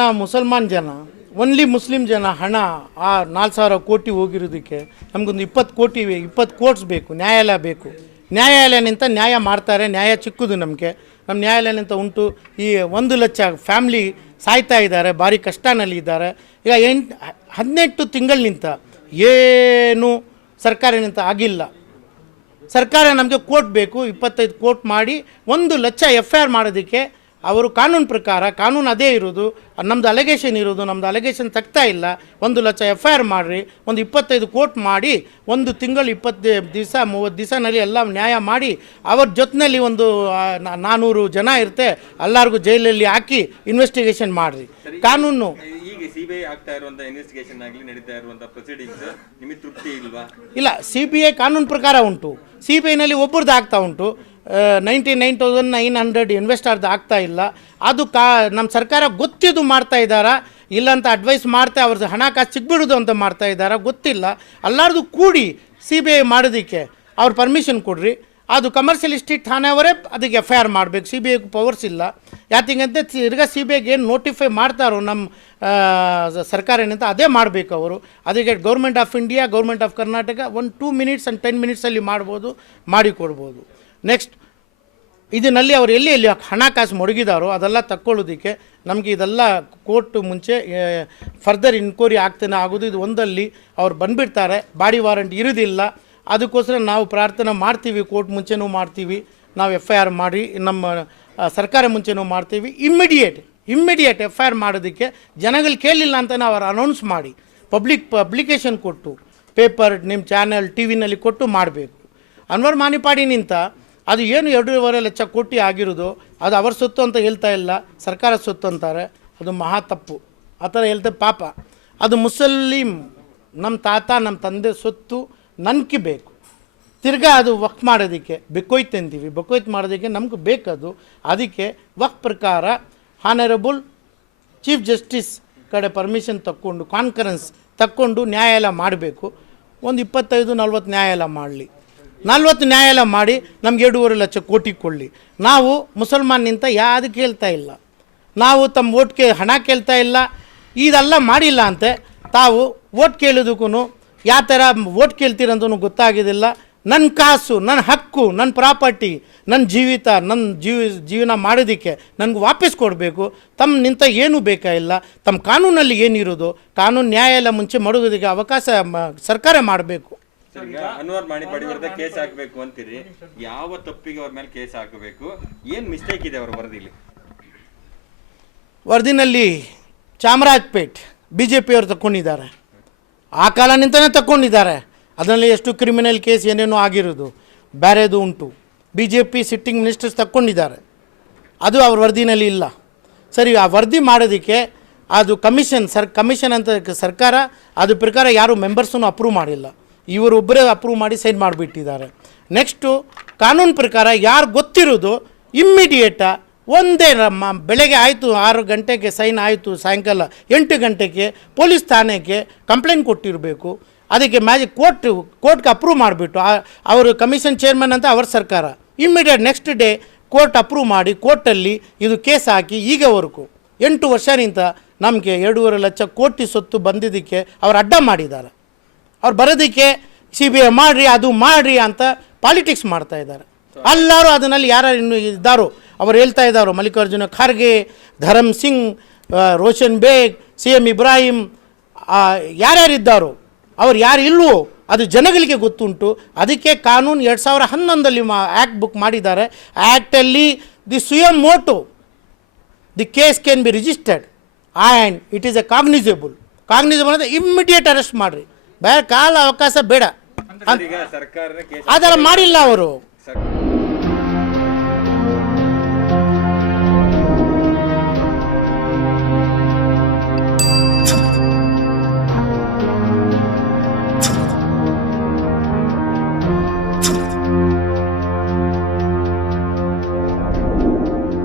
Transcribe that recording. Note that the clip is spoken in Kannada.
ಜನ ಮುಸಲ್ಮಾನ್ ಜನ, ಓನ್ಲಿ ಮುಸ್ಲಿಂ ಜನ ಹಣ ಆ 4,000 ಕೋಟಿ ಹೋಗಿರೋದಕ್ಕೆ ನಮಗೊಂದು 20 ಕೋಟಿ 20 ಕೋಟ್ಸ್ ಬೇಕು, ನ್ಯಾಯಾಲಯ ಬೇಕು. ನ್ಯಾಯಾಲಯನಿಂದ ನ್ಯಾಯ ಮಾಡ್ತಾರೆ, ನ್ಯಾಯ ಚಿಕ್ಕದು ನಮಗೆ. ನಮ್ಮ ನ್ಯಾಯಾಲಯನಿಂದ ಉಂಟು. ಈ 1 ಲಕ್ಷ ಫ್ಯಾಮ್ಲಿ ಸಾಯ್ತಾ ಇದ್ದಾರೆ, ಭಾರಿ ಕಷ್ಟನಲ್ಲಿ ಇದ್ದಾರೆ. ಈಗ 18 ತಿಂಗಳಿನಿಂದ ಏನು ಸರ್ಕಾರನಿಂದ ಆಗಿಲ್ಲ. ಸರ್ಕಾರ ನಮಗೆ ಕೋರ್ಟ್ ಬೇಕು, 25 ಕೋರ್ಟ್ ಮಾಡಿ 1 ಲಕ್ಷ FIR ಮಾಡೋದಕ್ಕೆ ಅವರು ಕಾನೂನು ಪ್ರಕಾರ, ಕಾನೂನು ಅದೇ ಇರೋದು, ನಮ್ಮದು ಅಲಿಗೇಷನ್ ಇರೋದು, ನಮ್ಮದು ಅಲಿಗೇಷನ್ ತಗ್ತಾ ಇಲ್ಲ. 1 ಲಕ್ಷ FIR ಮಾಡಿರಿ, ಒಂದು 25 ಕೋರ್ಟ್ ಮಾಡಿ 1 ತಿಂಗಳು 20 ದಿವಸ 30 ದಿವಸನಲ್ಲಿ ಎಲ್ಲ ನ್ಯಾಯ ಮಾಡಿ ಅವ್ರ ಜೊತೆಯಲ್ಲಿ ಒಂದು 400 ಜನ ಇರುತ್ತೆ, ಎಲ್ಲರಿಗೂ ಜೈಲಲ್ಲಿ ಹಾಕಿ ಇನ್ವೆಸ್ಟಿಗೇಷನ್ ಮಾಡಿರಿ. ಕಾನೂನು ಈಗ CBI ಆಗ್ತಾ ಇರುವಂತ ಇನ್ವೆಸ್ಟಿಗೇಷನ್ ಆಗಲಿ ನಡೀತಾ ಇರುವಂತ ಪ್ರೊಸೀಡಿಂಗ್ಸ್ ನಿಮಗೆ ತೃಪ್ತಿ ಇಲ್ವಾ? ಇಲ್ಲ, CBI ಕಾನೂನು ಪ್ರಕಾರ ಉಂಟು. CBIನಲ್ಲಿ ಒಬ್ಬರದ್ದು ಆಗ್ತಾ ಉಂಟು, 99,900 ಇನ್ವೆಸ್ಟರ್ದು ಆಗ್ತಾ ಇಲ್ಲ. ಅದು ನಮ್ಮ ಸರ್ಕಾರ ಗೊತ್ತಿದ್ದು ಮಾಡ್ತಾ ಇದ್ದಾರಾ ಇಲ್ಲ ಅಂತ ಅಡ್ವೈಸ್ ಮಾಡ್ತಾ ಅವ್ರದ್ದು ಹಣಕಾಸು ಸಿಗ್ಬಿಡೋದು ಅಂತ ಮಾಡ್ತಾ ಇದ್ದಾರಾ ಗೊತ್ತಿಲ್ಲ. ಎಲ್ಲರದು ಕೂಡಿ CBI ಮಾಡೋದಕ್ಕೆ ಅವ್ರು ಪರ್ಮಿಷನ್ ಕೊಡ್ರಿ. ಅದು ಕಮರ್ಷಿಯಲ್ ಎಸ್ಟೇಟ್ ಠಾಣೆಯವರೇ ಅದಕ್ಕೆ FIR ಮಾಡಬೇಕು, CBIಗೂ ಪವರ್ಸ್ ಇಲ್ಲ. ಯಾತಿಗಂತೆ ತಿರ್ಗಾ CBIಗೆ ಏನು ನೋಟಿಫೈ ಮಾಡ್ತಾರೋ ನಮ್ಮ ಸರ್ಕಾರನಿಂದ ಅದೇ ಮಾಡಬೇಕು ಅವರು. ಅದಕ್ಕೆ government of India, government of Karnataka 2 minutes and 10 ಮಿನಿಟ್ಸಲ್ಲಿ ಮಾಡ್ಬೋದು, ಮಾಡಿಕೊಡ್ಬೋದು. ನೆಕ್ಸ್ಟ್ ಇದರಲ್ಲಿ ಅವ್ರು ಎಲ್ಲಿ ಹಣಕಾಸು ಮೊಡಗಿದಾರೋ ಅದೆಲ್ಲ ತಕ್ಕೊಳ್ಳೋದಕ್ಕೆ ನಮಗೆ ಇದೆಲ್ಲ ಕೋರ್ಟ್ ಮುಂಚೆ ಫರ್ದರ್ ಇನ್ಕ್ವೈರಿ ಆಗ್ತಾನೆ ಆಗೋದು. ಇದು ಒಂದಲ್ಲಿ ಅವ್ರು ಬಂದುಬಿಡ್ತಾರೆ, ಬಾಡಿ ವಾರಂಟ್ ಇರೋದಿಲ್ಲ. ಅದಕ್ಕೋಸ್ಕರ ನಾವು ಪ್ರಾರ್ಥನೆ ಮಾಡ್ತೀವಿ, ಕೋರ್ಟ್ ಮುಂಚೆನೂ ಮಾಡ್ತೀವಿ, ನಾವು FIR ಮಾಡಿ ನಮ್ಮ ಸರ್ಕಾರ ಮುಂಚೆನೂ ಮಾಡ್ತೀವಿ. ಇಮ್ಮಿಡಿಯೇಟ್ FIR ಮಾಡೋದಕ್ಕೆ ಜನಗಳು ಕೇಳಲಿಲ್ಲ ಅಂತ ನಾವು ಅವ್ರು ಅನೌನ್ಸ್ ಮಾಡಿ ಪಬ್ಲಿಕೇಶನ್ ಕೊಟ್ಟು ಪೇಪರ್, ನಿಮ್ಮ ಚಾನಲ್, TVನಲ್ಲಿ ಕೊಟ್ಟು ಮಾಡಬೇಕು. ಅನ್ವರ್ ಮಾನಿಪಾಡಿ ನಿಂತ ಅದು ಏನು 2.5 ಲಕ್ಷ ಕೋಟಿ ಆಗಿರೋದು ಅದು ಅವ್ರ ಸೊತ್ತು ಅಂತ ಹೇಳ್ತಾ ಇಲ್ಲ, ಸರ್ಕಾರ ಸೊತ್ತು ಅಂತಾರೆ. ಅದು ಮಹಾ ತಪ್ಪು. ಆ ಥರ ಹೇಳ್ತಾರೆ ಪಾಪ. ಅದು ಮುಸಲಿಂ ನಮ್ಮ ತಾತ ನಮ್ಮ ತಂದೆ ಸೊತ್ತು ನನಗೆ ಬೇಕು. ತಿರ್ಗಾ ಅದು ವಕ್ಫ್ ಮಾಡೋದಕ್ಕೆ ಬೆಕೋಯ್ತು ಅಂತೀವಿ, ಬೆಕೋಯ್ತು ಮಾಡೋದಕ್ಕೆ ನಮ್ಗೆ ಬೇಕದು. ಅದಕ್ಕೆ ವಕ್ಫ್ ಪ್ರಕಾರ ಹಾನರಬಲ್ ಚೀಫ್ ಜಸ್ಟಿಸ್ ಕಡೆ ಪರ್ಮಿಷನ್ ತಕ್ಕೊಂಡು ಕಾನ್ಫರೆನ್ಸ್ ತಕ್ಕೊಂಡು ನ್ಯಾಯಾಲಯ ಮಾಡಬೇಕು. ಒಂದು 25-40 ನ್ಯಾಯಾಲಯ ಮಾಡಲಿ, 40 ನ್ಯಾಯಾಲಯ ಮಾಡಿ ನಮ್ಗೆ 2.5 ಲಕ್ಷ ಕೋಟಿ ಕೊಡಲಿ. ನಾವು ಮುಸಲ್ಮಾನಿಂದ ಯಾವುದು ಕೇಳ್ತಾ ಇಲ್ಲ, ನಾವು ತಮ್ಮ ಓಟ್ಗೆ ಹಣ ಕೇಳ್ತಾ ಇಲ್ಲ. ಇದೆಲ್ಲ ಮಾಡಿಲ್ಲ ಅಂತೆ ತಾವು ಓಟ್ ಕೇಳೋದಕ್ಕೂ ಯಾವ ಥರ ಓಟ್ ಕೇಳ್ತೀರಂತೂ ಗೊತ್ತಾಗೋದಿಲ್ಲ. ನನ್ನ ಕಾಸು, ನನ್ನ ಹಕ್ಕು, ನನ್ನ ಪ್ರಾಪರ್ಟಿ, ನನ್ನ ಜೀವಿತ, ನನ್ನ ಜೀವನ ಮಾಡೋದಕ್ಕೆ ನನಗೆ ವಾಪಸ್ ಕೊಡಬೇಕು. ತಮ್ಮ ನಿಂತ ಏನೂ ಬೇಕಾಗಿಲ್ಲ. ತಮ್ಮ ಕಾನೂನಲ್ಲಿ ಏನಿರೋದು ಕಾನೂನು ನ್ಯಾಯಾಲಯ ಮುಂಚೆ ಮಾಡೋದಕ್ಕೆ ಅವಕಾಶ ಸರ್ಕಾರ ಮಾಡಬೇಕು. ಅನ್ವರ್ ಮಾಣಿಪಾಡಿ ವಿರುದ್ಧ ಕೇಸ್ ಹಾಕಬೇಕು ಅಂತೀರಿ, ಯಾವ ತಪ್ಪಿಗೆ ಅವ್ರ ಮೇಲೆ ಕೇಸ್ ಹಾಕಬೇಕು? ಏನು ಮಿಸ್ಟೇಕ್ ಇದೆ ಅವರ ವರದಿನಲ್ಲಿ? ಚಾಮರಾಜಪೇಟ್ BJP ಅವರು ತಗೊಂಡಿದ್ದಾರೆ, ಆ ಕಾಲ ನಿಂತಲೇ ತಗೊಂಡಿದ್ದಾರೆ. ಅದರಲ್ಲಿ ಎಷ್ಟು ಕ್ರಿಮಿನಲ್ ಕೇಸ್ ಏನೇನೋ ಆಗಿರೋದು ಬೇರೆದು ಉಂಟು. BJP ಸಿಟ್ಟಿಂಗ್ ಮಿನಿಸ್ಟರ್ಸ್ ತಗೊಂಡಿದ್ದಾರೆ, ಅದು ಅವ್ರ ವರದಿನಲ್ಲಿ ಇಲ್ಲ. ಸರಿ, ಆ ವರದಿ ಮಾಡೋದಕ್ಕೆ ಅದು ಕಮಿಷನ್ ಅಂತ ಸರ್ಕಾರ ಅದು ಪ್ರಕಾರ ಯಾರು ಮೆಂಬರ್ಸನ್ನು ಅಪ್ರೂವ್ ಮಾಡಿಲ್ಲ, ಇವರೊಬ್ಬರೇ ಅಪ್ರೂವ್ ಮಾಡಿ ಸೈನ್ ಮಾಡಿಬಿಟ್ಟಿದ್ದಾರೆ. ನೆಕ್ಸ್ಟು ಕಾನೂನು ಪ್ರಕಾರ ಯಾರು ಗೊತ್ತಿರೋದು ಇಮ್ಮಿಡಿಯೇಟ ಒಂದೇ ಬೆಳಗ್ಗೆ ಆಯಿತು 6 ಗಂಟೆಗೆ ಸೈನ್ ಆಯಿತು, ಸಾಯಂಕಾಲ 8 ಗಂಟೆಗೆ ಪೊಲೀಸ್ ಠಾಣೆಗೆ ಕಂಪ್ಲೇಂಟ್ ಕೊಟ್ಟಿರಬೇಕು. ಅದಕ್ಕೆ ಕೋರ್ಟ್ಗೆ ಅಪ್ರೂವ್ ಮಾಡಿಬಿಟ್ಟು ಅವರು ಕಮಿಷನ್ ಚೇರ್ಮನ್ ಅಂತ ಅವ್ರ ಸರ್ಕಾರ immediate next day court approve ಮಾಡಿ ಕೋರ್ಟಲ್ಲಿ ಇದು ಕೇಸ್ ಹಾಕಿ ಈಗವರೆಗೂ 8 ವರ್ಷದಿಂದ ನಮಗೆ 2.5 ಲಕ್ಷ ಕೋಟಿ ಸೊತ್ತು ಬಂದಿದ್ದಕ್ಕೆ ಅವ್ರು ಅಡ್ಡ ಮಾಡಿದ್ದಾರೆ. ಅವ್ರು ಬರೋದಕ್ಕೆ CBI ಮಾಡಿರಿ, ಅದು ಮಾಡಿರಿ ಅಂತ ಪಾಲಿಟಿಕ್ಸ್ ಮಾಡ್ತಾ ಇದ್ದಾರೆ. ಎಲ್ಲರೂ ಅದರಲ್ಲಿ ಯಾರು ಇನ್ನು ಇದ್ದಾರೋ ಅವ್ರು ಹೇಳ್ತಾ ಇದ್ದಾರೋ, ಮಲ್ಲಿಕಾರ್ಜುನ ಖರ್ಗೆ, ಧರಮ್ ಸಿಂಗ್, ರೋಷನ್ ಬೇಗ್, CM ಇಬ್ರಾಹಿಂ, ಯಾರ್ಯಾರಿದ್ದಾರೋ ಅವ್ರು ಯಾರು ಇಲ್ವೋ ಅದು ಜನಗಳಿಗೆ ಗೊತ್ತುಂಟು. ಅದಕ್ಕೆ ಕಾನೂನು 2011ರಲ್ಲಿ ಆ್ಯಕ್ಟ್ ಬುಕ್ ಮಾಡಿದ್ದಾರೆ. ಆ್ಯಕ್ಟಲ್ಲಿ the suo motu the case can be registered and it is a cognizable ಅಂದರೆ ಇಮ್ಮಿಡಿಯೇಟ್ ಅರೆಸ್ಟ್ ಮಾಡಿರಿ, ಬೇರೆ ಕಾಲ ಅವಕಾಶ ಬೇಡ. ಅದೆಲ್ಲ ಮಾಡಿಲ್ಲ ಅವರು.